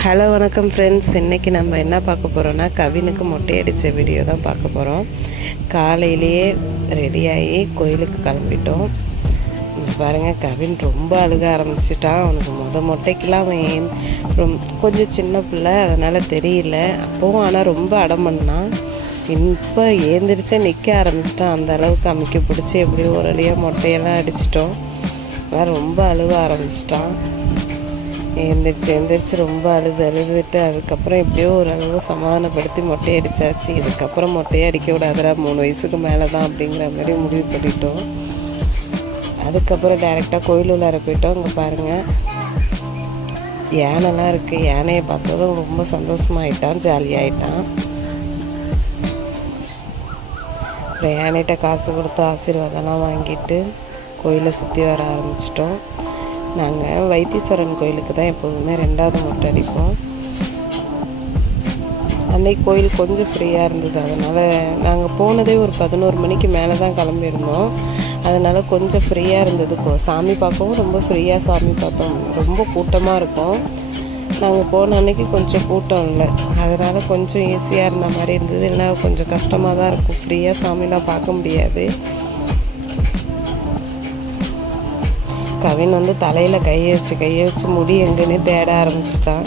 Hello வணக்கம் friends. இன்றைக்கி நம்ம என்ன பார்க்க போகிறோன்னா கவினுக்கு மொட்டை அடித்த வீடியோ தான் பார்க்க போகிறோம். காலையிலேயே ரெடியாகி கோயிலுக்கு கிளம்பிட்டோம். பாருங்கள், கவின் ரொம்ப அழுக ஆரம்பிச்சிட்டான். அவனுக்கு மொட்டைக்கெலாம் அவன் கொஞ்சம் சின்ன பிள்ளை, அதனால் தெரியல அப்போவும். ஆனால் ரொம்ப அடம் பண்ணான். இப்போ ஏந்திரிச்சே நிற்க ஆரம்பிச்சிட்டான். அந்த அளவுக்கு அமைக்க பிடிச்சி எப்படியோ ஒரு வழியாக மொட்டையெல்லாம் அடிச்சிட்டோம். ஆனால் ரொம்ப அழுக ஆரம்பிச்சிட்டான். எந்திரிச்சு ரொம்ப அழுதுட்டு அதுக்கப்புறம் எப்படியோ ஓரளவு சமாதானப்படுத்தி மொட்டையை அடித்தாச்சு. இதுக்கப்புறம் மொட்டையை அடிக்க விடாதரா, 3 வயசுக்கு மேலே தான் அப்படிங்கிற மாதிரி முடிவு பண்ணிட்டோம். அதுக்கப்புறம் டைரெக்டாக கோயில் உள்ளார போயிட்டோம். இங்கே பாருங்கள், யானைலாம் இருக்குது. யானையை பார்த்ததும் ரொம்ப சந்தோஷமாயிட்டான், ஜாலியாகிட்டான். அப்புறம் யானைகிட்ட காசு கொடுத்து ஆசீர்வாதம்லாம் வாங்கிட்டு கோயிலை சுற்றி வர ஆரம்பிச்சிட்டோம். நாங்கள் வைத்தீஸ்வரன் கோயிலுக்கு தான் எப்போதுமே 2வது மொட்டை அடிப்போம். அன்றைக்கி கோயில் கொஞ்சம் ஃப்ரீயாக இருந்தது. அதனால் நாங்கள் போனதே ஒரு 11 மணிக்கு மேலே தான் கிளம்பியிருந்தோம். அதனால் கொஞ்சம் ஃப்ரீயாக இருந்தது. சாமி பார்க்கவும் ரொம்ப ஃப்ரீயாக சாமி பார்த்தோம். ரொம்ப கூட்டமாக இருக்கும். நாங்கள் போன அன்றைக்கி கொஞ்சம் கூட்டம் இல்லை, அதனால் கொஞ்சம் ஈஸியாக இருந்த மாதிரி இருந்தது. இல்லைனா கொஞ்சம் கஷ்டமாக தான் இருக்கும், ஃப்ரீயாக சாமிலாம் பார்க்க முடியாது. கவின் தலையில் கையை வச்சு முடி எங்கேன்னு தேட ஆரம்பிச்சிட்டான்.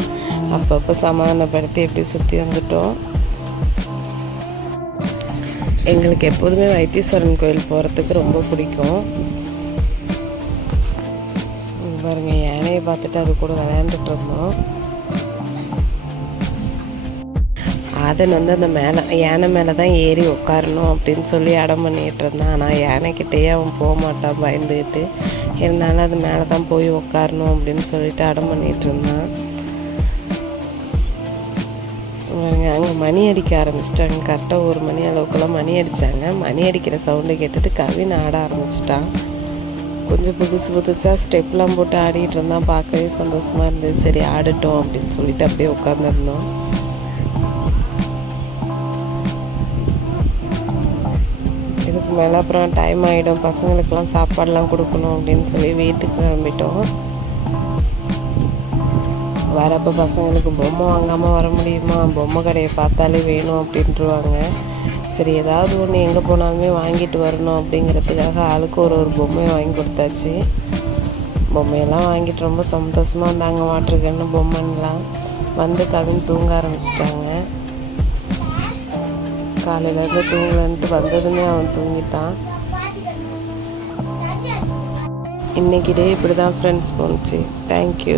அப்பப்போ சமாதானப்படுத்தி எப்படி சுற்றி வந்துட்டோம். எங்களுக்கு எப்போதுமே வைத்தீஸ்வரன் கோயில் போகிறதுக்கு ரொம்ப பிடிக்கும். பாருங்கள், யானையை பார்த்துட்டு அது கூட விளையாண்டுட்டு இருந்தோம். ஆதன் அந்த யானை மேலே தான் ஏறி உட்காரணும் அப்படின்னு சொல்லி அடம் பண்ணிகிட்டு இருந்தான். ஆனால் யானைக்கிட்டேயே அவன் போக மாட்டான், பயந்துக்கிட்டு. இருந்தாலும் அது மேலே தான் போய் உட்காரணும் அப்படின்னு சொல்லிட்டு அடம் பண்ணிகிட்டு இருந்தான். அங்கே மணி அடிக்க ஆரம்பிச்சிட்டாங்க. கரெக்டாக 1 மணி அளவுக்குலாம் மணி அடித்தாங்க. மணி அடிக்கிற சவுண்டை கேட்டுட்டு கவின் ஆட ஆரம்பிச்சிட்டான். கொஞ்சம் புதுசாக ஸ்டெப்லாம் போட்டு ஆடிட்டு இருந்தான். பார்க்கவே சந்தோஷமாக இருந்தது. சரி ஆடட்டும் அப்படின்னு சொல்லிட்டு அப்படியே உட்காந்துருந்தோம். இதுக்கு மேலே அப்புறம் டைம் ஆகிடும், பசங்களுக்கெல்லாம் சாப்பாடெலாம் கொடுக்கணும் அப்படின்னு சொல்லி வீட்டுக்கு கிளம்பிட்டோம். வரப்போ பசங்களுக்கு பொம்மை வாங்காமல் வர முடியுமா? பொம்மை கடையை பார்த்தாலே வேணும் அப்படின்ட்டுருவாங்க. சரி, ஏதாவது ஒன்று எங்கே போனாலுமே வாங்கிட்டு வரணும் அப்படிங்கிறதுக்காக ஆளுக்கு ஒரு பொம்மையை வாங்கி கொடுத்தாச்சு. பொம்மையெல்லாம் வாங்கிட்டு ரொம்ப சந்தோஷமாக வந்தாங்க. வாட்டர் கன்னு பொம்மைன்னெலாம் கவின் தூங்க ஆரம்பிச்சிட்டாங்க. காலையிலேருந்து தூங்கலன்ட்டு வந்ததுமே அவன் தூங்கிட்டான். இன்றைக்கி டே இப்படி தான் ஃப்ரெண்ட்ஸ் போணுச்சு. தேங்க்யூ.